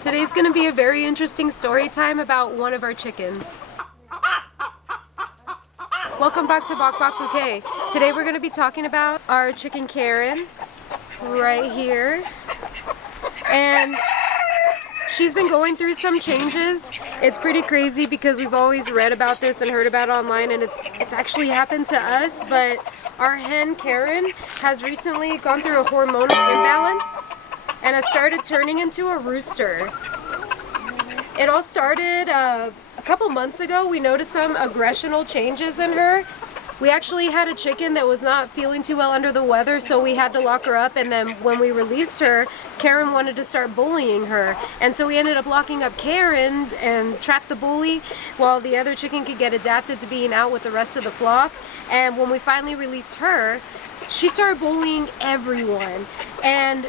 Today's gonna be a very interesting story time about one of our chickens. Welcome back to Bok Bok Bouquet. Today we're gonna be talking about our chicken Karen, right here. And she's been going through some changes. It's pretty crazy because we've always read about this and heard about it online, and it's actually happened to us, but our hen Karen has recently gone through a hormonal imbalance and has started turning into a rooster. It all started a couple months ago. We noticed some aggressional changes in her. We actually had a chicken that was not feeling too well under the weather, so we had to lock her up, and then when we released her, Karen wanted to start bullying her. And so we ended up locking up Karen and trapped the bully while the other chicken could get adapted to being out with the rest of the flock. And when we finally released her, she started bullying everyone. And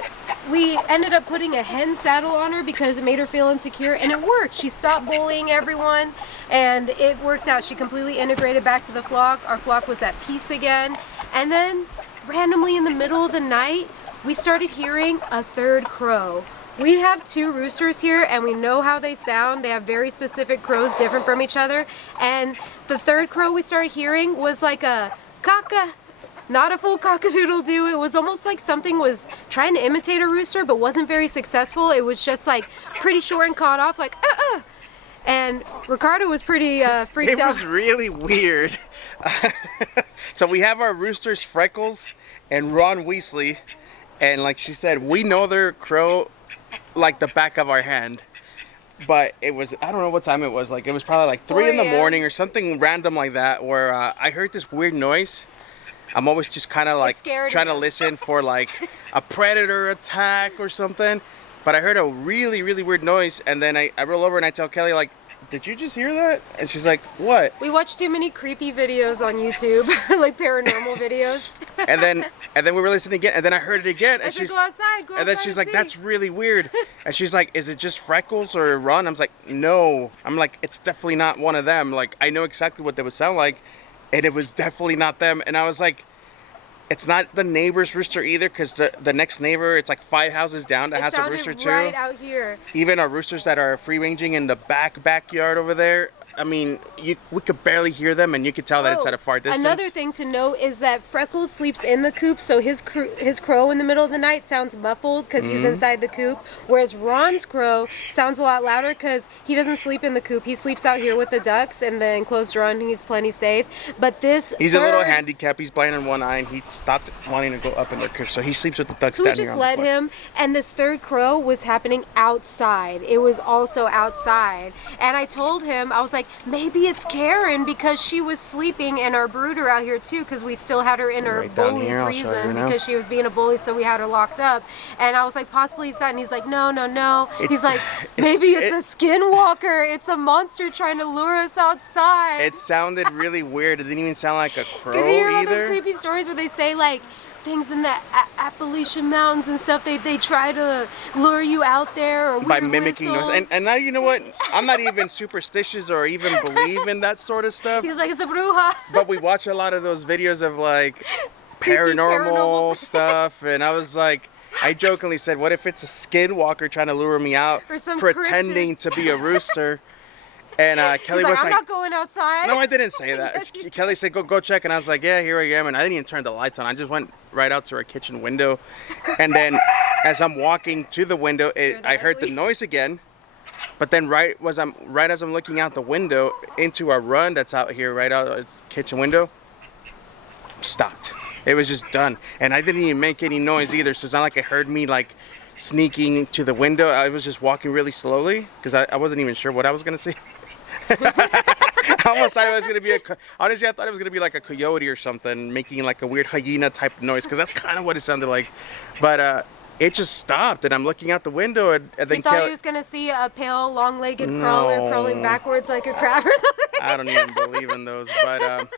we ended up putting a hen saddle on her because it made her feel insecure, and it worked. She stopped bullying everyone, and it worked out. She completely integrated back to the flock. Our flock was at peace again. And then randomly in the middle of the night, we started hearing a third crow. We have two roosters here, and we know how they sound. They have very specific crows different from each other. And the third crow we started hearing was like a caca. Not a full cock-a-doodle-doo. It was almost like something was trying to imitate a rooster but wasn't very successful. It was just like pretty short and caught off like And Ricardo was pretty freaked out. It was really weird. So we have our roosters Freckles and Ron Weasley, and like she said, we know their crow like the back of our hand. But it was, I don't know what time it was, like it was probably like 3 in the morning or something random like that, where I heard this weird noise. I'm always just kind of like trying to listen for like a predator attack or something. But I heard a really, really weird noise, and then I roll over and I tell Kelly, like, did you just hear that? And she's like, what? We watched too many creepy videos on YouTube, like paranormal videos. and then we were listening again, and then I heard it again, and she's go outside, go outside. And then she's like, that's really weird. And she's like, is it just Freckles or Ron? I was like, no. I'm like, it's definitely not one of them. Like, I know exactly what they would sound like. And it was definitely not them. And I was like, it's not the neighbor's rooster either, because the next neighbor, it's like 5 houses down that has a rooster too. Right out here. Even our roosters that are free ranging in the backyard over there, I mean, we could barely hear them, and you could tell that it's at a far distance. Another thing to note is that Freckles sleeps in the coop, so his crow in the middle of the night sounds muffled because he's inside the coop, whereas Ron's crow sounds a lot louder because he doesn't sleep in the coop. He sleeps out here with the ducks in the enclosed run. He's plenty safe. But he's a little handicapped. He's blind in one eye, and he stopped wanting to go up in the coop, so he sleeps with the ducks down here. So we just let him, and this third crow was happening outside. It was also outside. And I told him, I was like, maybe it's Karen because she was sleeping in our brooder out here too, because we still had her in her bully prison because she was being a bully, so we had her locked up. And I was like, possibly it's that. And he's like, no. He's like, maybe it's a skinwalker. It's a monster trying to lure us outside. It sounded really weird. It didn't even sound like a crow either. You hear all those creepy stories where they say like things in the Appalachian Mountains and stuff, they try to lure you out there or by mimicking noise. And now, you know what? I'm not even superstitious or even believe in that sort of stuff. He's like, it's a bruja. But we watch a lot of those videos of like paranormal stuff, and I was like, I jokingly said, what if it's a skinwalker trying to lure me out, pretending to be a rooster? And Kelly was like, I'm not going outside. No, I didn't say that. Kelly said, go check. And I was like, yeah, here I am. And I didn't even turn the lights on. I just went right out to our kitchen window. And then as I'm walking to the window, I heard the noise again. But then right as I'm looking out the window into our run that's out here, right out its kitchen window, stopped. It was just done. And I didn't even make any noise either. So it's not like it heard me like sneaking to the window. I was just walking really slowly because I wasn't even sure what I was going to see. I almost thought it was gonna be honestly, I thought it was gonna be like a coyote or something making like a weird hyena type noise, because that's kind of what it sounded like. But it just stopped, and I'm looking out the window, and then you thought he was gonna see a pale, long-legged crawler crawling backwards like a crab or something. I don't even believe in those, but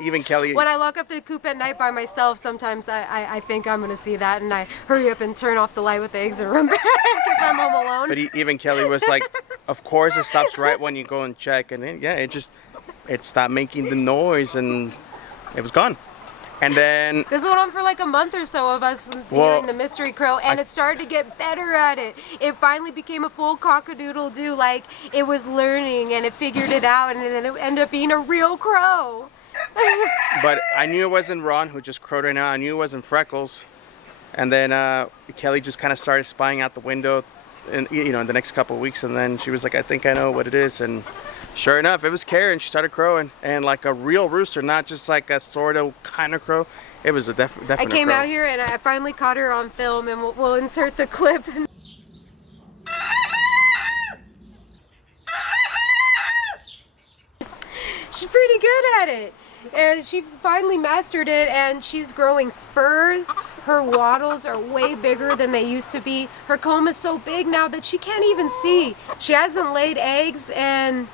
even Kelly. When I lock up the coop at night by myself, sometimes I think I'm gonna see that, and I hurry up and turn off the light with the eggs and run back if I'm home alone. But even Kelly was like, of course it stops right when you go and check, and it stopped making the noise, and it was gone. And then this went on for like a month or so of us hearing the mystery crow, and it started to get better at it. It finally became a full cock-a-doodle-doo, like it was learning and it figured it out, and then it ended up being a real crow. but I knew it wasn't Ron who just crowed right now. I knew it wasn't Freckles. And then Kelly just kind of started spying out the window, in the next couple of weeks, and then she was like, I think I know what it is. And sure enough, it was Karen. She started crowing, and like a real rooster, not just like a sort of kind of crow. It was a definite I came crow. out here and I finally caught her on film, and we'll insert the clip. She's pretty good at it, and she finally mastered it, and she's growing spurs. Her wattles are way bigger than they used to be. Her comb is so big now that she can't even see. She hasn't laid eggs in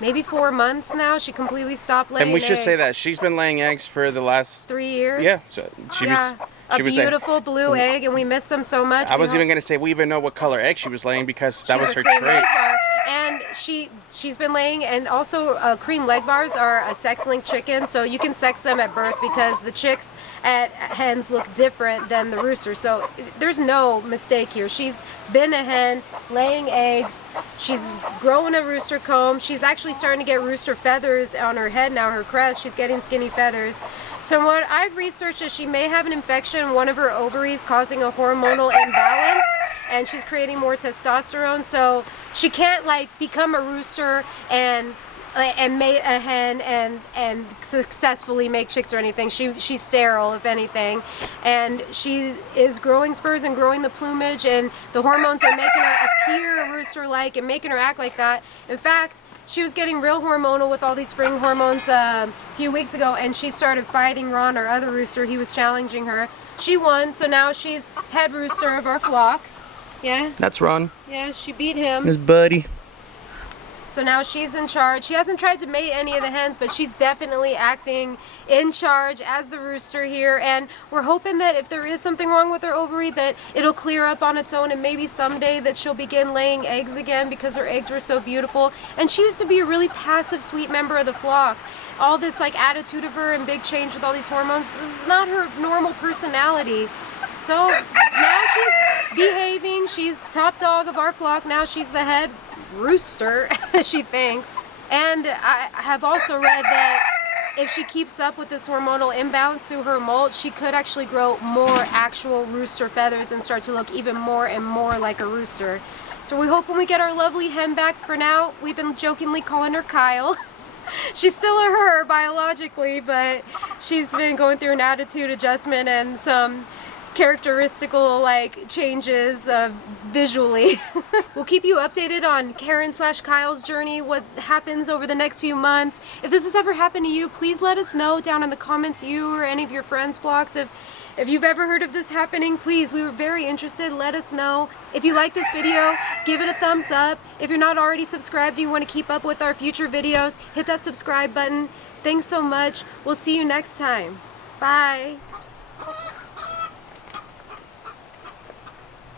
maybe 4 months now. She completely stopped laying eggs. And we should say that she's been laying eggs for the last 3 years. Yeah, so she was a beautiful blue egg, and we miss them so much. I was even gonna say we even know what color egg she was laying because that was her cream trait. leg bar. And she's been laying, and also cream leg bars are a sex-linked chicken, so you can sex them at birth because the chicks at hens look different than the rooster. So there's no mistake here. She's been a hen laying eggs. She's growing a rooster comb. She's actually starting to get rooster feathers on her head now, her crest. She's getting skinny feathers. So what I've researched is she may have an infection in one of her ovaries causing a hormonal imbalance, and she's creating more testosterone, so she can't like become a rooster and mate a hen and successfully make chicks or anything. She's sterile, if anything, and she is growing spurs and growing the plumage, and the hormones are making her appear rooster-like and making her act like that. In fact, she was getting real hormonal with all these spring hormones a few weeks ago, and she started fighting Ron, our other rooster. He was challenging her. She won, so now she's head rooster of our flock. Yeah? That's Ron. Yeah, she beat him. His buddy. So now she's in charge. She hasn't tried to mate any of the hens, but she's definitely acting in charge as the rooster here. And we're hoping that if there is something wrong with her ovary, that it'll clear up on its own, and maybe someday that she'll begin laying eggs again because her eggs were so beautiful. And she used to be a really passive, sweet member of the flock. All this like attitude of her and big change with all these hormones is not her normal personality. So now she's behaving. She's top dog of our flock. Now she's the head rooster, she thinks. And I have also read that if she keeps up with this hormonal imbalance through her molt, she could actually grow more actual rooster feathers and start to look even more and more like a rooster. So we hope when we get our lovely hen back, for now, we've been jokingly calling her Kyle. She's still a her biologically, but she's been going through an attitude adjustment and some characteristical like changes visually. We'll keep you updated on Karen/Kyle's journey, what happens over the next few months. If this has ever happened to you, please let us know down in the comments, you or any of your friends' flocks. If you've ever heard of this happening, please, we were very interested. Let us know. If you like this video, give it a thumbs up. If you're not already subscribed and you want to keep up with our future videos, hit that subscribe button. Thanks so much. We'll see you next time. Bye.